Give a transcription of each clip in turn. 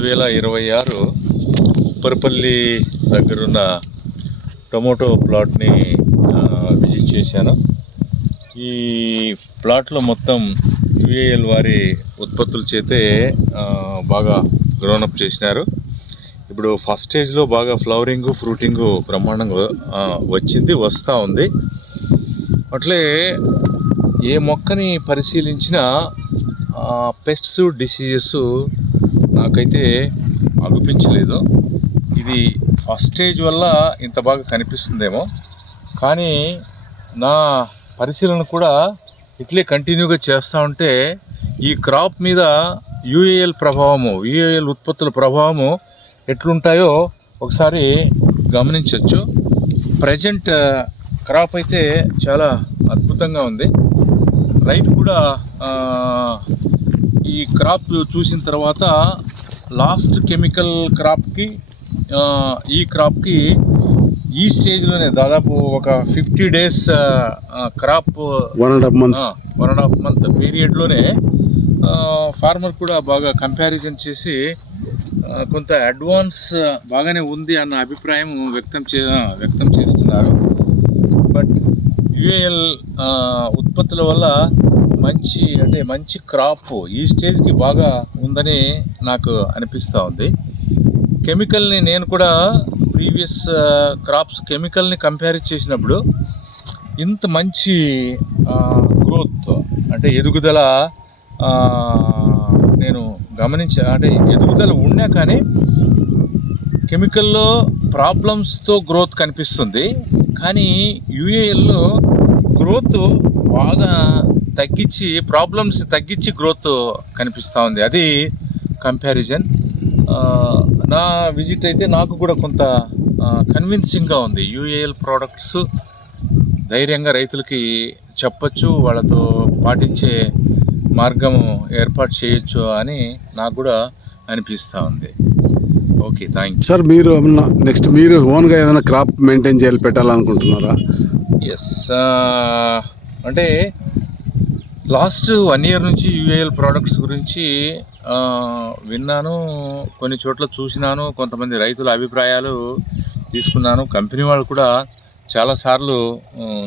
రెండు వేల ఇరవై ఆరు ఉప్పరపల్లి దగ్గరున్న టొమాటో ప్లాట్ని విజిట్ చేశాను. ఈ ప్లాట్లో మొత్తం యుఏఎల్ వారి ఉత్పత్తుల చేతే బాగా గ్రోనప్ చేసినారు. ఇప్పుడు ఫస్ట్ స్టేజ్లో బాగా ఫ్లవరింగ్ ఫ్రూటింగ్ బ్రహ్మాండంగా వచ్చింది వస్తూ ఉంది. అట్లే ఏ మొక్కని పరిశీలించినా పెస్ట్స్ డిసీజెస్ నాకైతే అగుపించలేదు. ఇది ఫస్ట్ స్టేజ్ వల్ల ఇంత బాగా కనిపిస్తుందేమో. కానీ నా పరిశీలన కూడా ఇట్లే కంటిన్యూగా చేస్తూ ఉంటే ఈ క్రాప్ మీద యూఏఎల్ ప్రభావము యూఏఎల్ ఉత్పత్తుల ప్రభావము ఎట్లుంటాయో ఒకసారి గమనించవచ్చు ప్రజెంట్ క్రాప్ అయితే చాలా అద్భుతంగా ఉంది. రైతు కూడా ఈ క్రాప్ చూసిన తర్వాత లాస్ట్ కెమికల్ క్రాప్కి ఈ క్రాప్కి ఈ స్టేజ్లోనే దాదాపు ఒక fifty days crop one and half months one and half month పీరియడ్లోనే farmer కూడా బాగా కంపారిజన్ చేసి కొంత అడ్వాన్స్ బాగానే ఉంది అన్న అభిప్రాయం వ్యక్తం చే వ్యక్తం చేస్తున్నారు. బట్ యుఏఎల్ ఉత్పత్తుల వల్ల మంచి అంటే మంచి క్రాప్ ఈ స్టేజ్కి బాగా ఉందని నాకు అనిపిస్తూ ఉంది. కెమికల్ని నేను కూడా ప్రీవియస్ క్రాప్స్ కెమికల్ని కంపేర్ చేసినప్పుడు ఇంత మంచి గ్రోత్ అంటే ఎదుగుదల నేను గమనించా అంటే ఎదుగుదల ఉన్నా కానీ కెమికల్లో ప్రాబ్లమ్స్తో గ్రోత్ కనిపిస్తుంది. కానీ యూఏఎల్లో గ్రోత్ బాగా తగ్గించి ప్రాబ్లమ్స్ తగ్గించి గ్రోత్ కనిపిస్తూ ఉంది. అది కంపారిజన్ నా విజిట్ అయితే నాకు కూడా కొంత కన్విన్సింగ్గా ఉంది. యూఏఎల్ ప్రోడక్ట్స్ ధైర్యంగా రైతులకి చెప్పచ్చు వాళ్ళతో పాటించే మార్గం ఏర్పాటు చేయొచ్చు అని నాకు కూడా అనిపిస్తూ ఉంది. ఓకే థ్యాంక్ యూ సార్ మీరు నెక్స్ట్ మీరు ఓన్గా ఏదైనా క్రాప్ మెయింటైన్ చేయాలి పెట్టాలనుకుంటున్నారా? ఎస్ అంటే లాస్ట్ వన్ ఇయర్ నుంచి యూఏఎల్ ప్రోడక్ట్స్ గురించి విన్నాను కొన్ని చోట్ల చూసినాను కొంతమంది రైతుల అభిప్రాయాలు తీసుకున్నాను. కంపెనీ వాళ్ళు కూడా చాలాసార్లు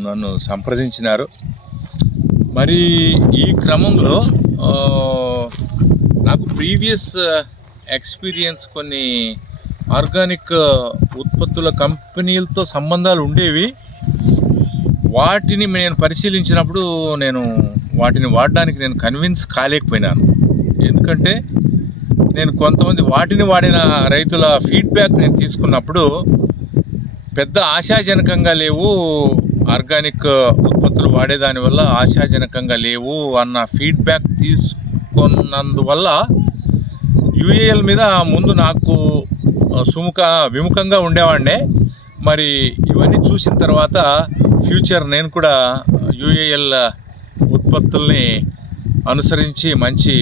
నన్ను సంప్రదించినారు. మరి ఈ క్రమంలో నాకు ప్రీవియస్ ఎక్స్పీరియన్స్ కొన్ని ఆర్గానిక్ ఉత్పత్తుల కంపెనీలతో సంబంధాలు ఉండేవి. వాటిని నేను పరిశీలించినప్పుడు నేను వాటిని వాడడానికి నేను కన్విన్స్ కాలేకపోయినాను. ఎందుకంటే నేను కొంతమంది వాటిని వాడిన రైతుల ఫీడ్బ్యాక్ నేను తీసుకున్నప్పుడు పెద్ద ఆశాజనకంగా లేవు ఆర్గానిక్ ఉత్పత్తులు వాడేదాని వల్ల ఆశాజనకంగా లేవు అన్న ఫీడ్బ్యాక్ తీసుకున్నందువల్ల యూఏఎల్ మీద ముందు నాకు సుముఖ విముఖంగా ఉండేవాడినే. మరి ఇవన్నీ చూసిన తర్వాత ఫ్యూచర్ నేను కూడా యూఏఎల్ ఉత్పత్తుల్ని అనుసరించి మంచి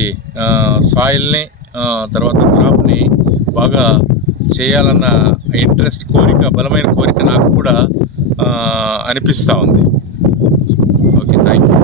సాయిల్ని తర్వాత క్రాప్ని బాగా చేయాలన్న ఇంట్రెస్ట్ కోరిక బలమైన కోరిక నాకు కూడా అనిపిస్తూ ఉంది. Okay thank you